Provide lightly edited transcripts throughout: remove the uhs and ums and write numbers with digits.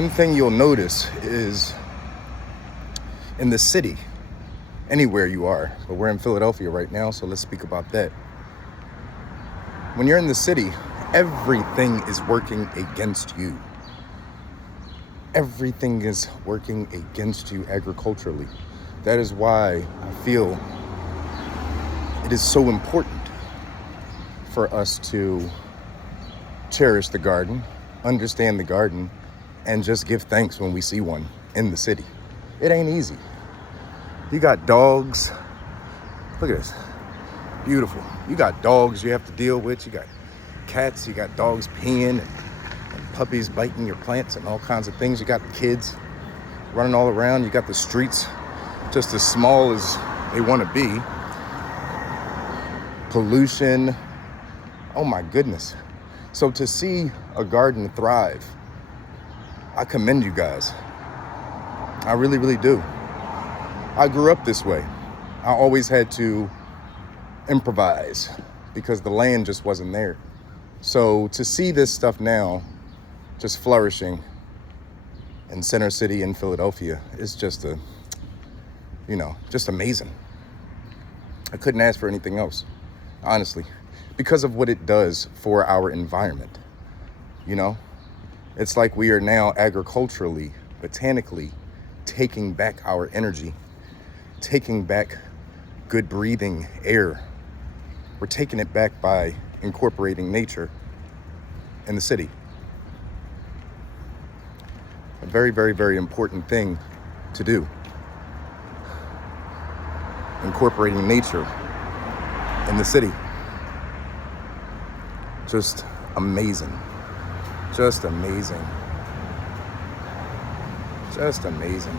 One thing you'll notice is in the city, anywhere you are, but we're in Philadelphia right now, so let's speak about that. When you're in the city, everything is working against you. Everything is working against you agriculturally. That is why I feel it is so important for us to cherish the garden, understand the garden, and just give thanks when we see one in the city. It ain't easy. You got dogs. Look at this. Beautiful. You got dogs you have to deal with. You got cats. You got dogs peeing and puppies biting your plants and all kinds of things. You got kids running all around. You got the streets just as small as they want to be. Pollution. Oh my goodness. So to see a garden thrive, I commend you guys. I really, really do. I grew up this way. I always had to improvise because the land just wasn't there. So to see this stuff now just flourishing in Center City in Philadelphia is just just amazing. I couldn't ask for anything else, honestly, because of what it does for our environment. It's like we are now agriculturally, botanically taking back our energy, taking back good breathing air. We're taking it back by incorporating nature in the city. A very, very, very important thing to do. Incorporating nature in the city. Just amazing. Just amazing. Just amazing.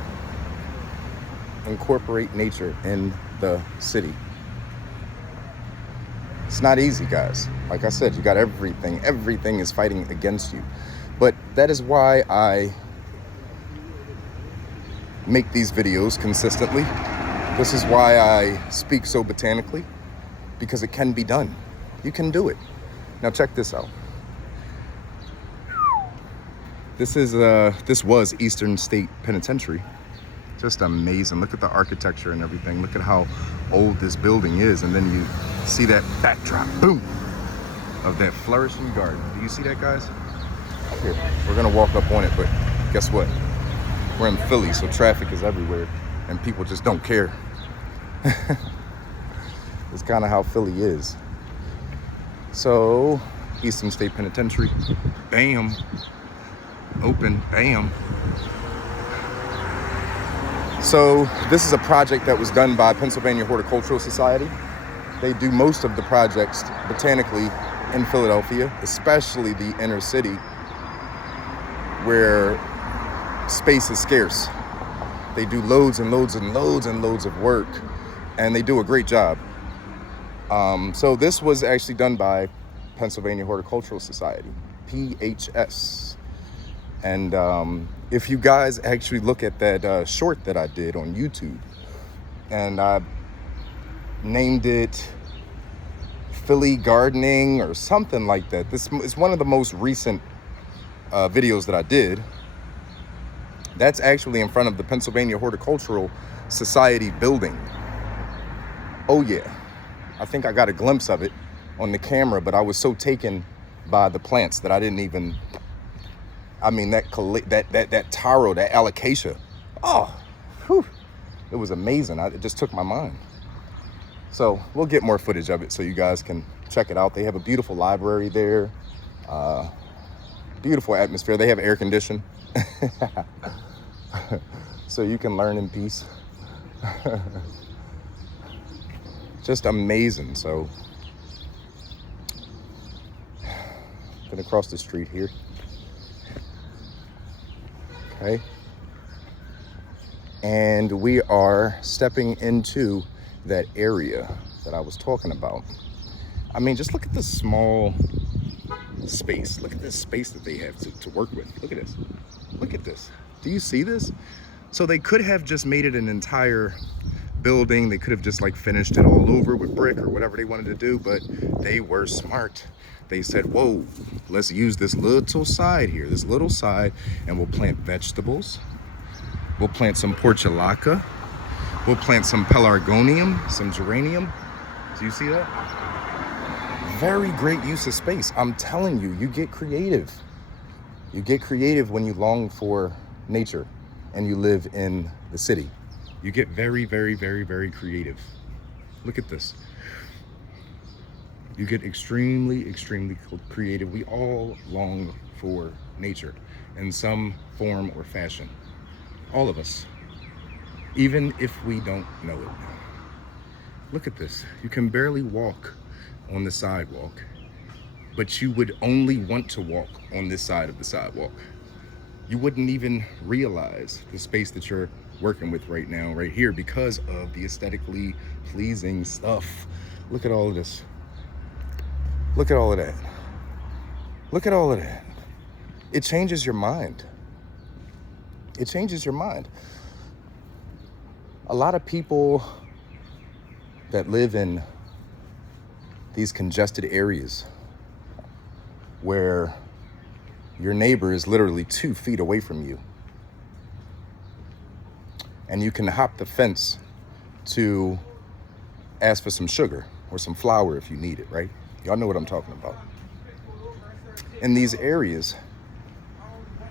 Incorporate nature in the city. It's not easy, guys. Like I said, you got everything. Everything is fighting against you. But that is why I make these videos consistently. This is why I speak so botanically, because it can be done. You can do it. Now check this out. This was Eastern State Penitentiary. Just amazing. Look at the architecture and everything. Look at how old this building is. And then you see that backdrop, boom, of that flourishing garden. Do you see that, guys? Here, we're gonna walk up on it, but guess what? We're in Philly, so traffic is everywhere and people just don't care. It's kind of how Philly is. So, Eastern State Penitentiary, bam, open, bam. So this is a project that was done by Pennsylvania Horticultural Society. They do most of the projects botanically in Philadelphia, especially the inner city where space is scarce. They do loads and loads and loads and loads of work, and they do a great job. So this was actually done by Pennsylvania Horticultural Society, PHS. And if you guys actually look at that short that I did on YouTube, and I named it Philly Gardening or something like that. This is one of the most recent videos that I did. That's actually in front of the Pennsylvania Horticultural Society building. Oh yeah, I think I got a glimpse of it on the camera, but I was so taken by the plants that I didn't even, that taro, that alocasia, oh, whew, it was amazing. It just took my mind. So we'll get more footage of it so you guys can check it out. They have a beautiful library there, beautiful atmosphere. They have air conditioning, so you can learn in peace. Just amazing. So, gonna cross the street here. Okay. And we are stepping into that area that I was talking about. I mean, just look at the small space. Look at this space that they have to work with. Look at this. Look at this. Do you see this? So they could have just made it an entire building. They could have just like finished it all over with brick or whatever they wanted to do, but they were smart. they said, whoa, let's use this little side here, this little side, and we'll plant vegetables. We'll plant some portulaca. We'll plant some pelargonium, some geranium. Do you see that? Very great use of space. I'm telling you, you get creative. You get creative when you long for nature and you live in the city. You get very, very, very, very creative. Look at this. You get extremely, extremely creative. We all long for nature in some form or fashion. All of us, even if we don't know it. Look at this. You can barely walk on the sidewalk, but you would only want to walk on this side of the sidewalk. You wouldn't even realize the space that you're working with right now, right here, because of the aesthetically pleasing stuff. Look at all of this. Look at all of that. Look at all of that. It changes your mind. It changes your mind. A lot of people that live in these congested areas where your neighbor is literally 2 feet away from you, and you can hop the fence to ask for some sugar or some flour if you need it, right? Y'all know what I'm talking about. In these areas,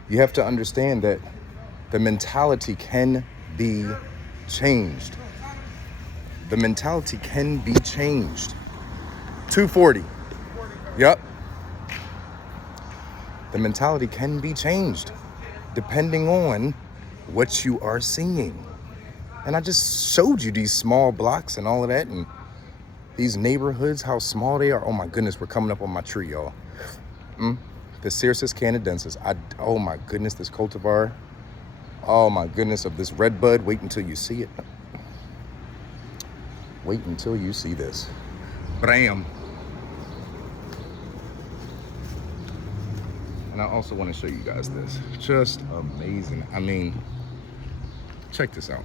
you have to understand that the mentality can be changed. The mentality can be changed. 240. Yep. The mentality can be changed depending on what you are seeing. And I just showed you these small blocks and all of that, and these neighborhoods, how small they are. Oh my goodness, we're coming up on my tree, y'all. The Cercis canadensis. Oh my goodness, this cultivar. Oh my goodness, of this red bud. Wait until you see it. Wait until you see this. Bam. And I also want to show you guys this. Just amazing. I mean, check this out.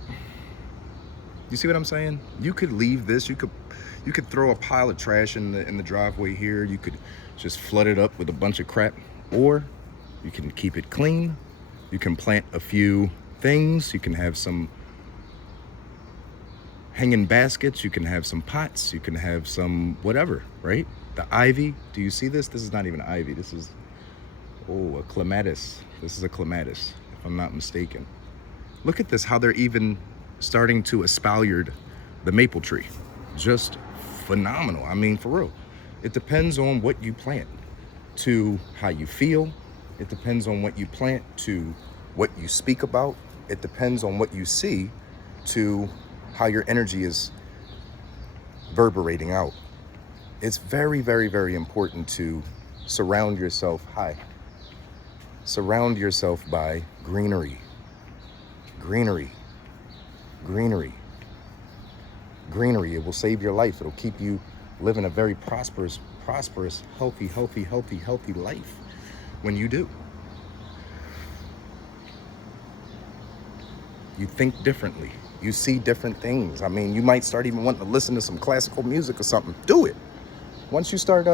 You see what I'm saying? You could leave this. You could throw a pile of trash in the driveway here. You could just flood it up with a bunch of crap, or you can keep it clean. You can plant a few things. You can have some hanging baskets. You can have some pots. You can have some whatever, right? The ivy. Do you see this? This is not even ivy. This is, a clematis. This is a clematis, if I'm not mistaken. Look at this, how they're even starting to espalier the maple tree. Just phenomenal. I mean, for real. It depends on what you plant to how you feel. It depends on what you plant to what you speak about. It depends on what you see to how your energy is reverberating out. It's very, very, very important to surround yourself by greenery. Greenery. It will save your life. It'll keep you living a very prosperous, healthy life when you do. You think differently. You see different things. I mean, you might start even wanting to listen to some classical music or something. Do it. Once you start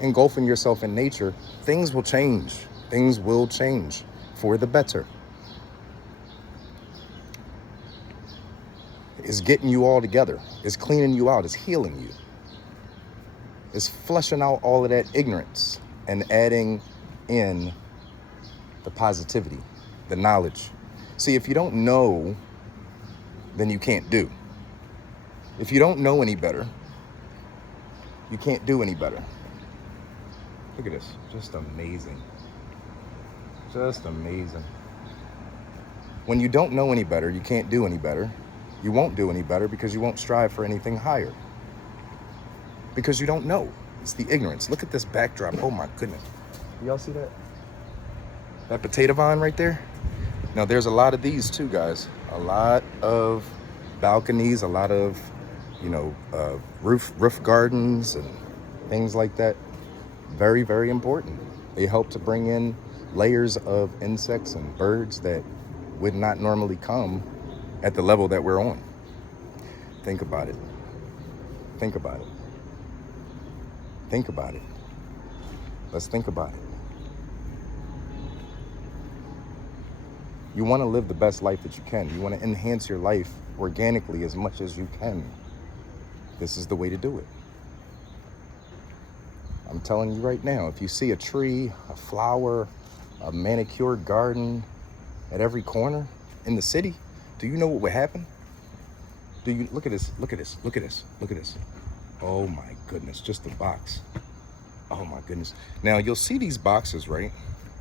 engulfing yourself in nature, things will change. Things will change for the better. It's getting you all together. It's cleaning you out. It's healing you. It's flushing out all of that ignorance and adding in the positivity, the knowledge. See, if you don't know, then you can't do. If you don't know any better, you can't do any better. Look at this. Just amazing. Just amazing. When you don't know any better, you can't do any better. You won't do any better because you won't strive for anything higher. Because you don't know. It's the ignorance. Look at this backdrop. Oh my goodness. Y'all see that? That potato vine right there? Now there's a lot of these too, guys. A lot of balconies, a lot of, roof gardens and things like that. Very, very important. They help to bring in layers of insects and birds that would not normally come at the level that we're on. Think about it. Think about it. Think about it. Let's think about it. You want to live the best life that you can. You want to enhance your life organically as much as you can. This is the way to do it. I'm telling you right now, if you see a tree, a flower, a manicured garden at every corner in the city, do you know what would happen? Do you look at this, look at this, look at this, look at this. Oh my goodness, just the box. Oh my goodness. Now you'll see these boxes, right?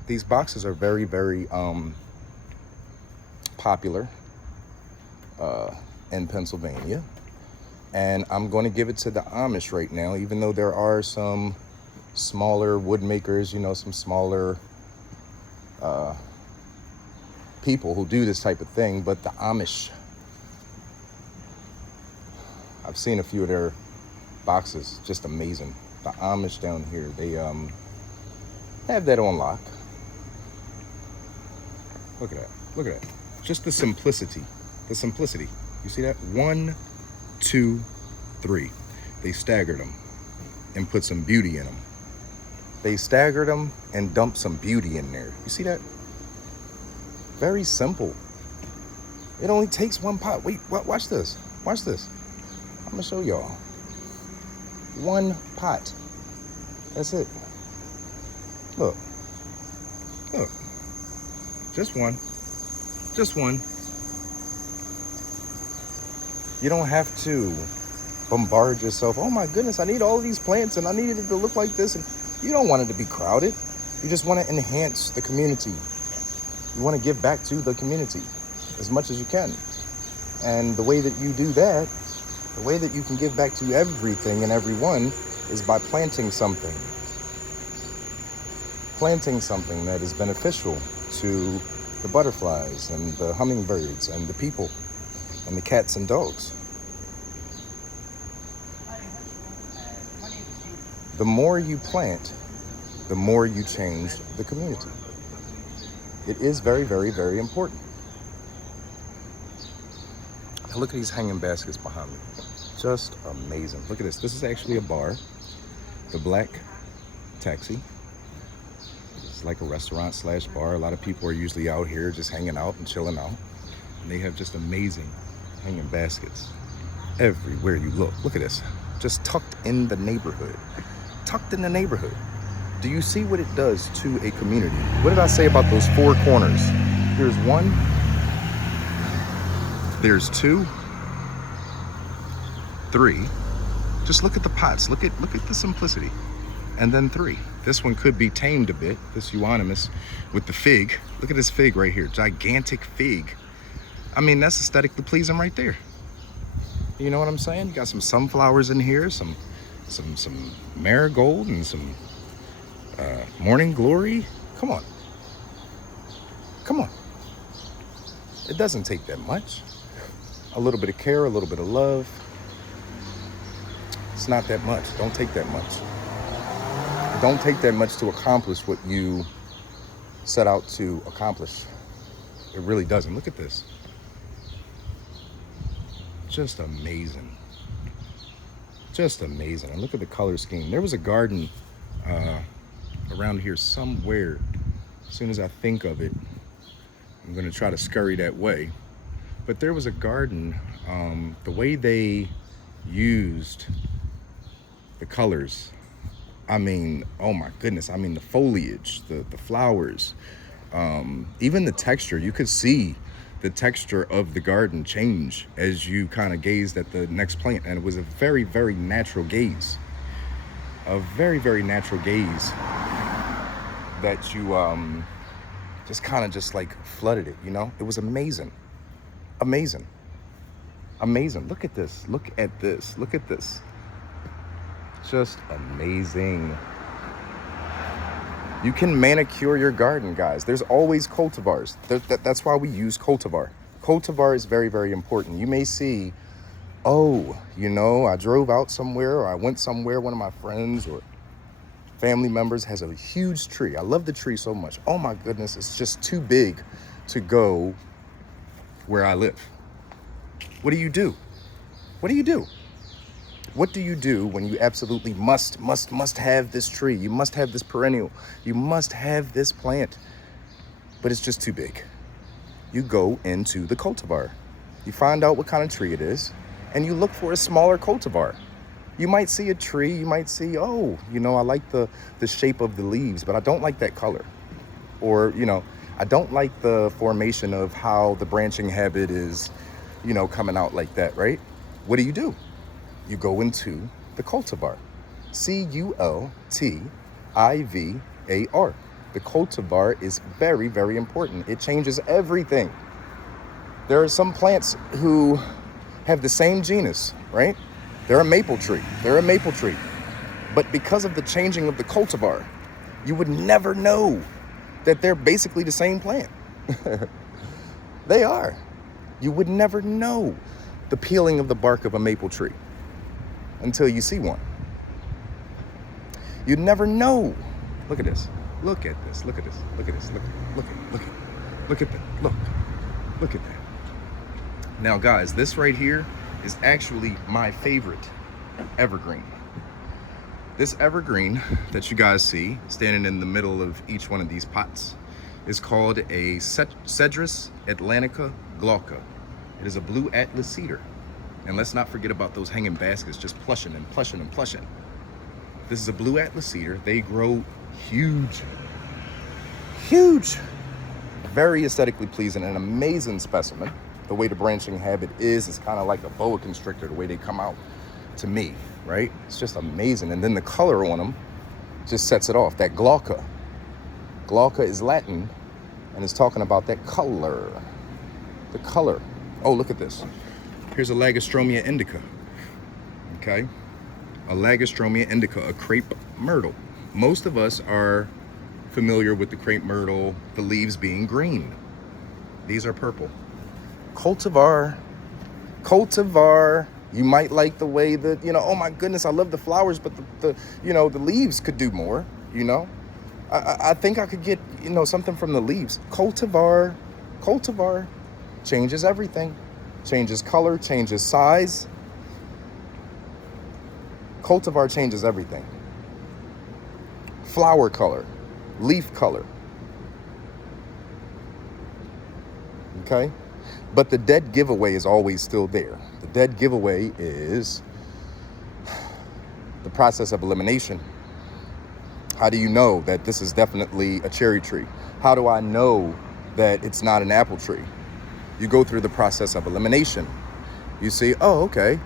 These boxes are very, very popular in Pennsylvania. And I'm going to give it to the Amish right now, even though there are some smaller wood makers, you know, some smaller people who do this type of thing. But the Amish, I've seen a few of their boxes, just amazing. The Amish down here, they have that on lock. Look at that, look at that. Just the simplicity, the simplicity. You see that? 1, 2, 3. They staggered them and put some beauty in them. They staggered them and dumped some beauty in there. You see that? Very simple. It only takes one pot. Wait, watch this. Watch this. I'm gonna show y'all. One pot. That's it. Look. Look. Just one. Just one. You don't have to bombard yourself. Oh my goodness, I need all of these plants and I need it to look like this. And you don't want it to be crowded. You just want to enhance the community. You want to give back to the community as much as you can. And the way that you do that, the way that you can give back to everything and everyone is by planting something. Planting something that is beneficial to the butterflies and the hummingbirds and the people and the cats and dogs. The more you plant, the more you change the community. It is very, very, very important. Now look at these hanging baskets behind me. Just amazing. Look at this. This is actually a bar, the Black Taxi. It's like a restaurant slash bar. A lot of people are usually out here just hanging out and chilling out. And they have just amazing hanging baskets everywhere you look. Look at this. Just tucked in the neighborhood. Tucked in the neighborhood. Do you see what it does to a community? What did I say about those 4 corners? There's 1. There's 2. 3. Just look at the pots. Look at the simplicity. And then 3. This one could be tamed a bit. This euonymus with the fig. Look at this fig right here. Gigantic fig. I mean, that's aesthetically pleasing right there. You know what I'm saying? You got some sunflowers in here, some marigold and some morning glory. Come on. Come on. It doesn't take that much. A little bit of care, a little bit of love. It's not that much. Don't take that much. Don't take that much to accomplish what you set out to accomplish. It really doesn't. Look at this. Just amazing. Just amazing. And look at the color scheme. There was a garden around here somewhere. As soon as I think of it, I'm going to try to scurry that way. But there was a garden, the way they used the colors, I mean, oh my goodness. I mean, the foliage, the flowers, even the texture, you could see the texture of the garden change as you kind of gazed at the next plant. And it was a very, very natural gaze. A very, very natural gaze that you just kind of just like flooded it, you know? It was amazing. Amazing. Amazing. Look at this. Look at this. Look at this. Just amazing. You can manicure your garden, guys. There's always cultivars. That's why we use cultivar. Cultivar is very, very important. You may see, oh, you know, I drove out somewhere or I went somewhere, one of my friends or family members has a huge tree. I love the tree so much. Oh my goodness, it's just too big to go where I live. What do you do? What do you do? What do you do when you absolutely must have this tree? You must have this perennial. You must have this plant, but it's just too big. You go into the cultivar. You find out what kind of tree it is, and you look for a smaller cultivar. You might see a tree, you might see, oh, you know, I like the shape of the leaves, but I don't like that color. Or, you know, I don't like the formation of how the branching habit is, you know, coming out like that, right? What do? You go into the cultivar. cultivar. The cultivar is very, very important. It changes everything. There are some plants who have the same genus, right? They're a maple tree. But because of the changing of the cultivar, you would never know that they're basically the same plant. They are. You would never know the peeling of the bark of a maple tree until you see one. You'd never know. Look at this. Look at this. Look at that. Look at that. Now, guys, this right here is actually my favorite evergreen. This evergreen that you guys see standing in the middle of each one of these pots is called a Cedrus atlantica glauca. It is a blue atlas cedar. And let's not forget about those hanging baskets just plushing. This is a blue atlas cedar. They grow huge. Very aesthetically pleasing, an amazing specimen. The way the branching habit is kind of like a boa constrictor, the way they come out to me, right? It's just amazing. And then the color on them just sets it off. That glauca. Glauca is Latin and is talking about that color. The color. Oh, look at this. Here's a Lagestromia indica. Okay? A Lagestromia indica, a crepe myrtle. Most of us are familiar with the crepe myrtle, the leaves being green. These are purple. Cultivar, you might like the way that, you know, oh my goodness, I love the flowers, but the you know, the leaves could do more, you know. I think I could get, you know, something from the leaves. Cultivar changes everything. Changes color, changes size. Cultivar changes everything. Flower color, leaf color. Okay? But the dead giveaway is always still there. The dead giveaway is the process of elimination. How do you know that this is definitely a cherry tree? How do I know that it's not an apple tree? You go through the process of elimination. You see, oh, okay.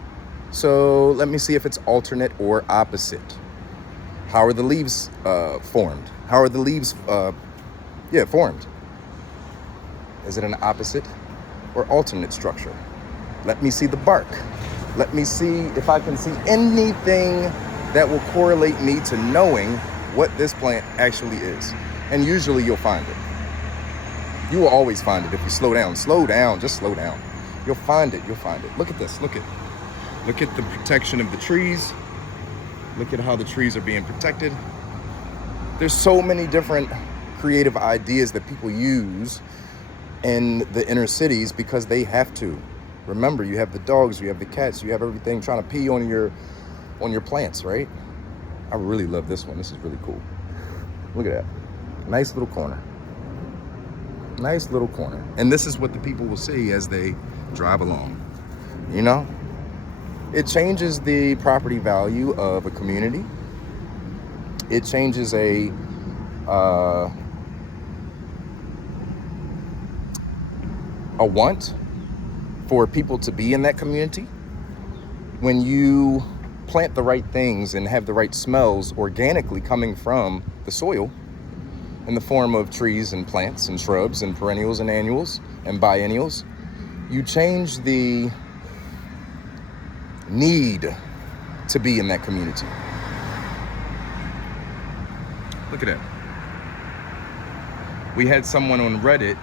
So let me see if it's alternate or opposite. How are the leaves formed? How are the leaves formed? Is it an opposite or alternate structure? Let me see the bark. Let me see if I can see anything that will correlate me to knowing what this plant actually is. And usually you'll find it. You will always find it if you slow down. Just slow down. You'll find it. Look at this. Look at the protection of the trees. Look at how the trees are being protected. There's so many different creative ideas that people use in the inner cities because they have to. Remember, you have the dogs, you have the cats, you have everything trying to pee on your plants, right? I really love this one. This is really cool. Look at that. Nice little corner. And this is what the people will see as they drive along. You know? It changes the property value of a community. It changes a want for people to be in that community. When you plant the right things and have the right smells organically coming from the soil in the form of trees and plants and shrubs and perennials and annuals and biennials, you change the need to be in that community. Look at that. We had someone on Reddit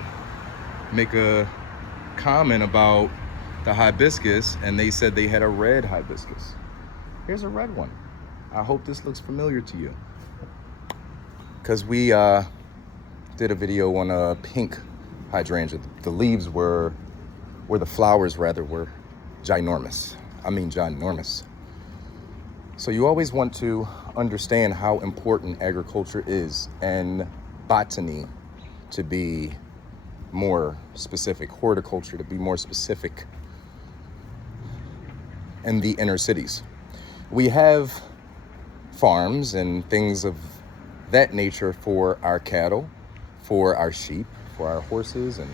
make a comment about the hibiscus, and they said they had a red hibiscus. Here's a red one. I hope this looks familiar to you, because we did a video on a pink hydrangea. The leaves were the flowers rather were ginormous. I mean ginormous. So you always want to understand how important agriculture is, and botany to be more specific, horticulture to be more specific, in the inner cities. We have farms and things of that nature for our cattle, for our sheep, for our horses, and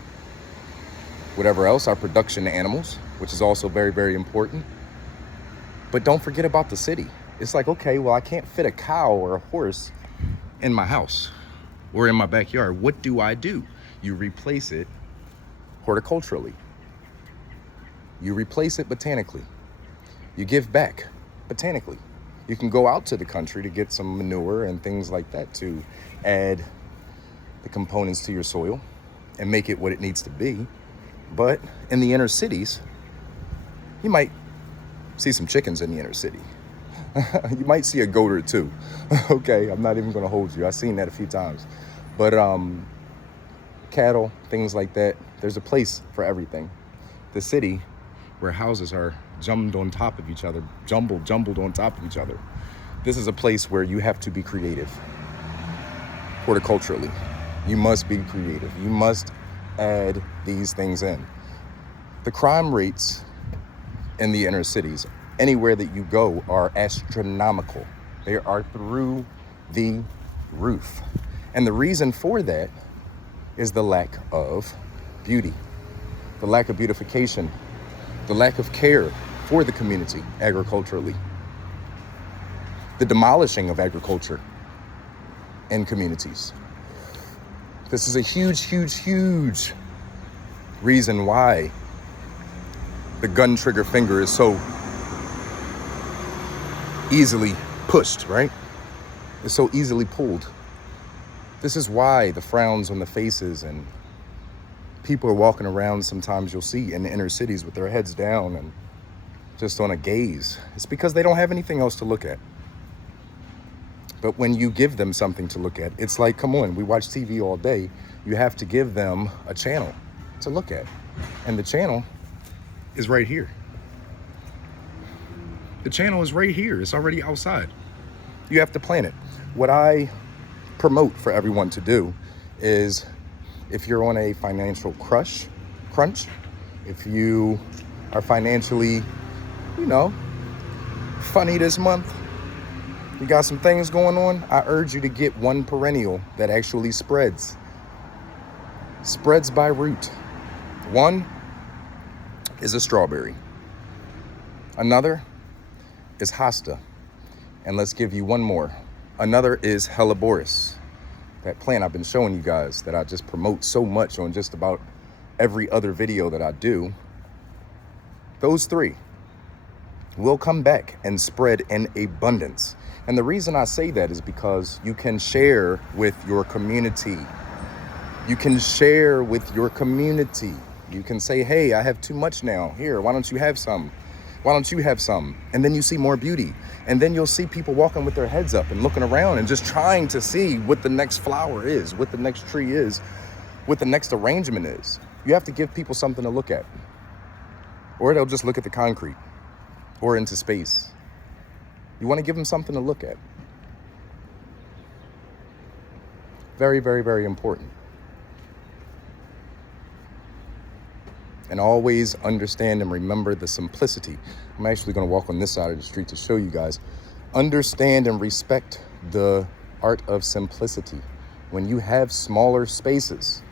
whatever else, our production animals, which is also very, very important. But don't forget about the city. It's like, okay, well, I can't fit a cow or a horse in my house or in my backyard. What do? You replace it horticulturally. You replace it botanically. You give back botanically. You can go out to the country to get some manure and things like that to add the components to your soil and make it what it needs to be. But in the inner cities, you might see some chickens in the inner city. You might see a goat or two. Okay, I'm not even gonna hold you. I've seen that a few times. But cattle, things like that, there's a place for everything. The city, where houses are jumbled on top of each other, jumbled on top of each other. This is a place where you have to be creative. Horticulturally, you must be creative. You must add these things in. The crime rates in the inner cities, anywhere that you go, are astronomical. They are through the roof. And the reason for that is the lack of beauty, the lack of beautification, the lack of care for the community agriculturally, the demolishing of agriculture in communities. This is a huge, huge, huge reason why the gun trigger finger is so easily pushed, right? It's so easily pulled. This is why the frowns on the faces, and people are walking around, sometimes you'll see in the inner cities with their heads down and just on a gaze. It's because they don't have anything else to look at. But when you give them something to look at, it's like, come on, we watch TV all day. You have to give them a channel to look at. And the channel is right here. The channel is right here. It's already outside. You have to plan it. What I promote for everyone to do is, if you're on a financial crunch, if you are financially, funny this month, you got some things going on, I urge you to get one perennial that actually spreads by root. One is a strawberry. Another is hosta. And let's give you one more. Another is Helleborus. That plant I've been showing you guys that I just promote so much on just about every other video that I do. Those three will come back and spread in abundance. And the reason I say that is because you can share with your community. You can share with your community. You can say, hey, I have too much now. Here, why don't you have some? Why don't you have some? And then you see more beauty. And then you'll see people walking with their heads up and looking around and just trying to see what the next flower is, what the next tree is, what the next arrangement is. You have to give people something to look at. Or they'll just look at the concrete or into space. You want to give them something to look at. Very, very, very important. And always understand and remember the simplicity. I'm actually going to walk on this side of the street to show you guys. Understand and respect the art of simplicity. When you have smaller spaces,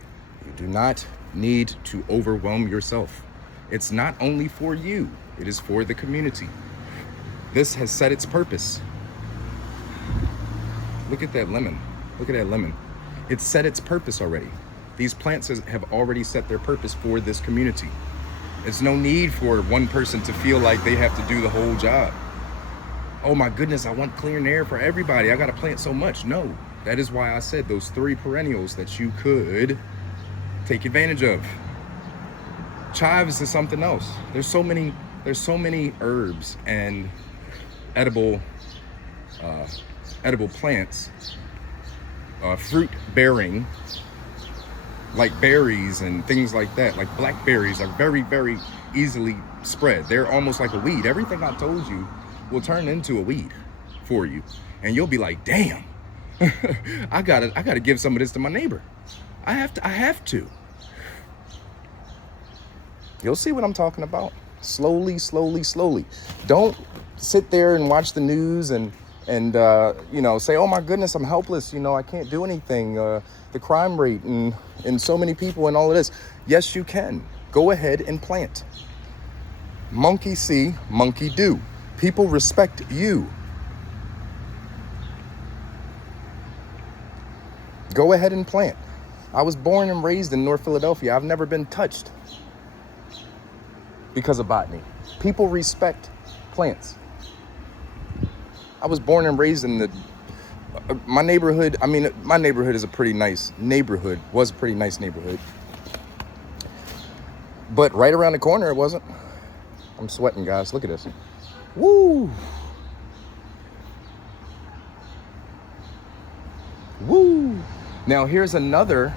you do not need to overwhelm yourself. It's not only for you, it is for the community. This has set its purpose. Look at that lemon. Look at that lemon. It's set its purpose already. These plants have already set their purpose for this community. There's no need for one person to feel like they have to do the whole job. Oh my goodness, I want clean air for everybody. I got to plant so much. No, that is why I said those 3 perennials that you could take advantage of. Chives is something else. There's so many herbs and edible plants, fruit bearing, like berries and things like that. Like blackberries are very, very easily spread. They're almost like a weed. Everything I told you will turn into a weed for you. And you'll be like, damn, I gotta give some of this to my neighbor. I have to. You'll see what I'm talking about. Slowly, slowly, slowly. Don't sit there and watch the news and say, oh my goodness, I'm helpless. I can't do anything. The crime rate and so many people and all of this. Yes, you can. Go ahead and plant. Monkey see, monkey do. People respect you. Go ahead and plant. I was born and raised in North Philadelphia. I've never been touched because of botany. People respect plants. I was born and raised in my neighborhood. I mean, my neighborhood is a pretty nice neighborhood, was a pretty nice neighborhood. But right around the corner, it wasn't. I'm sweating, guys. Look at this. Woo! Woo! Now, here's another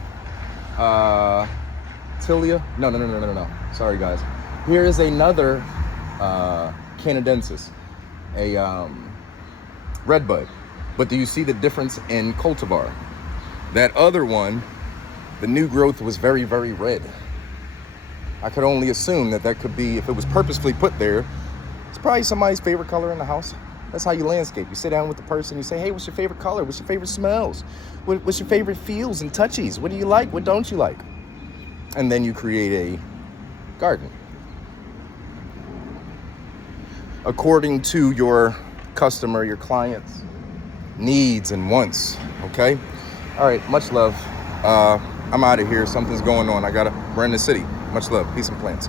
Tilia. No. Sorry, guys. Here is another Canadensis, a redbud. But do you see the difference in cultivar? That other one, the new growth was very, very red. I could only assume that could be, if it was purposefully put there, it's probably somebody's favorite color in the house. That's how you landscape. You sit down with the person, you say, hey, what's your favorite color? What's your favorite smells? What's your favorite feels and touchies? What do you like? What don't you like? And then you create a garden according to your customer, your clients' needs and wants, okay? All right, much love. I'm out of here. Something's going on. We're in the city. Much love. Peace and plants.